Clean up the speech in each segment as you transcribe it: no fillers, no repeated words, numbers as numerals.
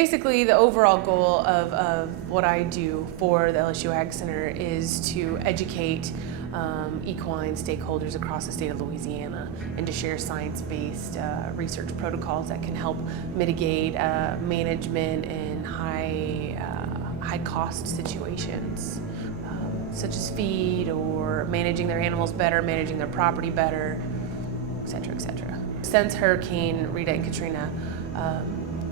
Basically, the overall goal of what I do for the LSU AgCenter is to educate equine stakeholders across the state of Louisiana and to share science-based research protocols that can help mitigate management in high-cost situations, such as feed or managing their animals better, managing their property better, et cetera, et cetera. Since Hurricane Rita and Katrina,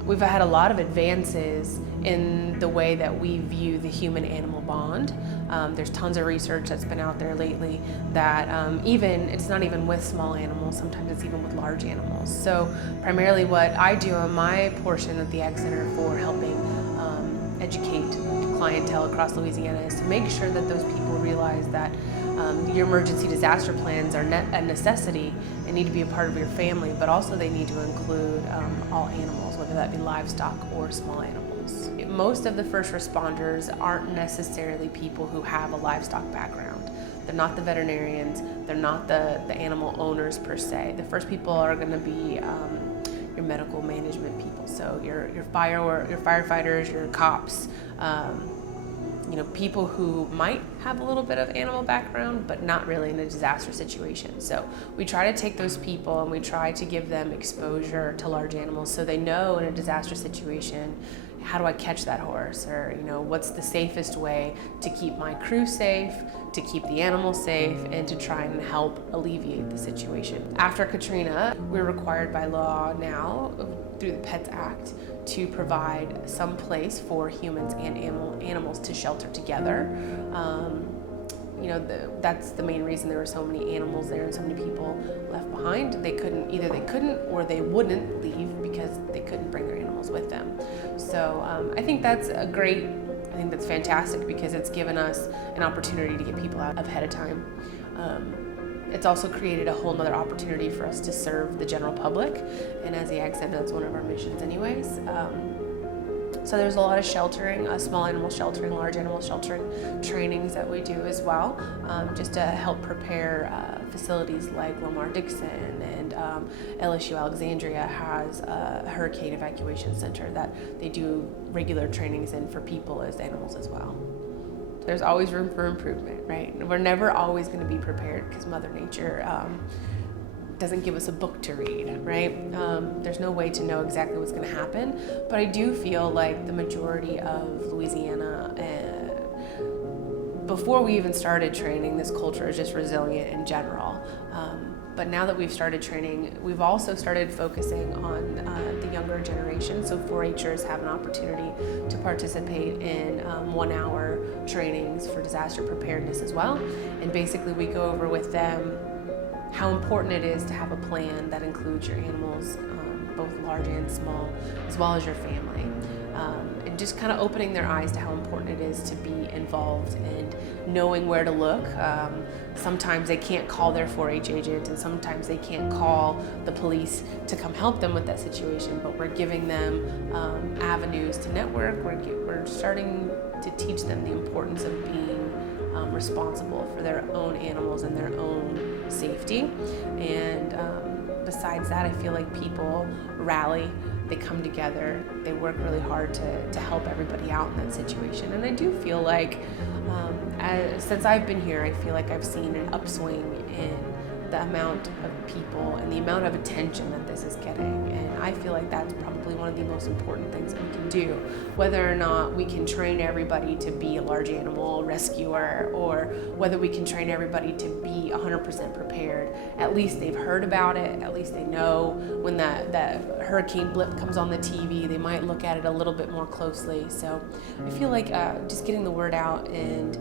we've had a lot of advances in the way that we view the human-animal bond. There's tons of research that's been out there lately that it's not even with small animals, sometimes it's even with large animals. So primarily what I do on my portion of the AgCenter for helping educate clientele across Louisiana is to make sure that those people realize that your emergency disaster plans are a necessity and need to be a part of your family, but also they need to include all animals, whether that be livestock or small animals. Most of the first responders aren't necessarily people who have a livestock background. They're not the veterinarians, they're not the animal owners per se. The first people are going to be your medical management people, so your firefighters, your cops, people who might have a little bit of animal background, but not really in a disaster situation. So we try to take those people and we try to give them exposure to large animals so they know in a disaster situation, how do I catch that horse? Or, what's the safest way to keep my crew safe, to keep the animals safe, and to try and help alleviate the situation. After Katrina, we're required by law now, through the Pets Act, to provide some place for humans and animals to shelter together. That's the main reason there were so many animals there and so many people left behind. Either they couldn't or they wouldn't leave because they couldn't bring their animals with them. So I think that's fantastic because it's given us an opportunity to get people out ahead of time. It's also created a whole nother opportunity for us to serve the general public, and as the AgCenter, that's one of our missions anyways. So there's a lot of sheltering, small animal sheltering, large animal sheltering trainings that we do as well, just to help prepare facilities like Lamar-Dixon, and LSU Alexandria has a hurricane evacuation center that they do regular trainings in for people as animals as well. There's always room for improvement, right? We're never always going to be prepared because Mother Nature doesn't give us a book to read, right? There's no way to know exactly what's going to happen, but I do feel like the majority of Louisiana, before we even started training, this culture is just resilient in general. But now that we've started training, we've also started focusing on the younger generation. So 4-Hers have an opportunity to participate in 1-hour trainings for disaster preparedness as well. And basically we go over with them how important it is to have a plan that includes your animals, both large and small, as well as your family. And just kind of opening their eyes to how important it is to be involved and knowing where to look. Sometimes they can't call their 4-H agent, and sometimes they can't call the police to come help them with that situation, but we're giving them avenues to network. We're starting to teach them the importance of being responsible for their own animals and their own safety. And besides that, I feel like people rally, they come together, they work really hard to help everybody out in that situation. And I do feel like, since I've been here, I feel like I've seen an upswing in the amount of people and the amount of attention that this is getting. And I feel like that's probably one of the most important things that we can do. Whether or not we can train everybody to be a large animal rescuer, or whether we can train everybody to be 100% prepared, at least they've heard about it, at least they know when that hurricane blip comes on the TV, they might look at it a little bit more closely. So I feel like just getting the word out and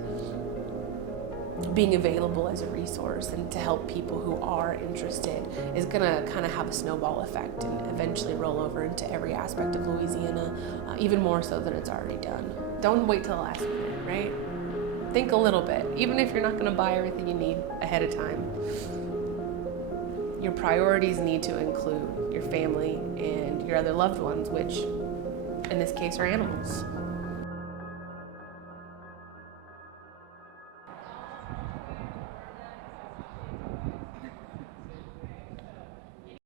being available as a resource and to help people who are interested is gonna kind of have a snowball effect and eventually roll over into every aspect of Louisiana, even more so than it's already done. Don't wait till the last minute, right? Think a little bit, even if you're not gonna buy everything you need ahead of time. Your priorities need to include your family and your other loved ones, which in this case are animals.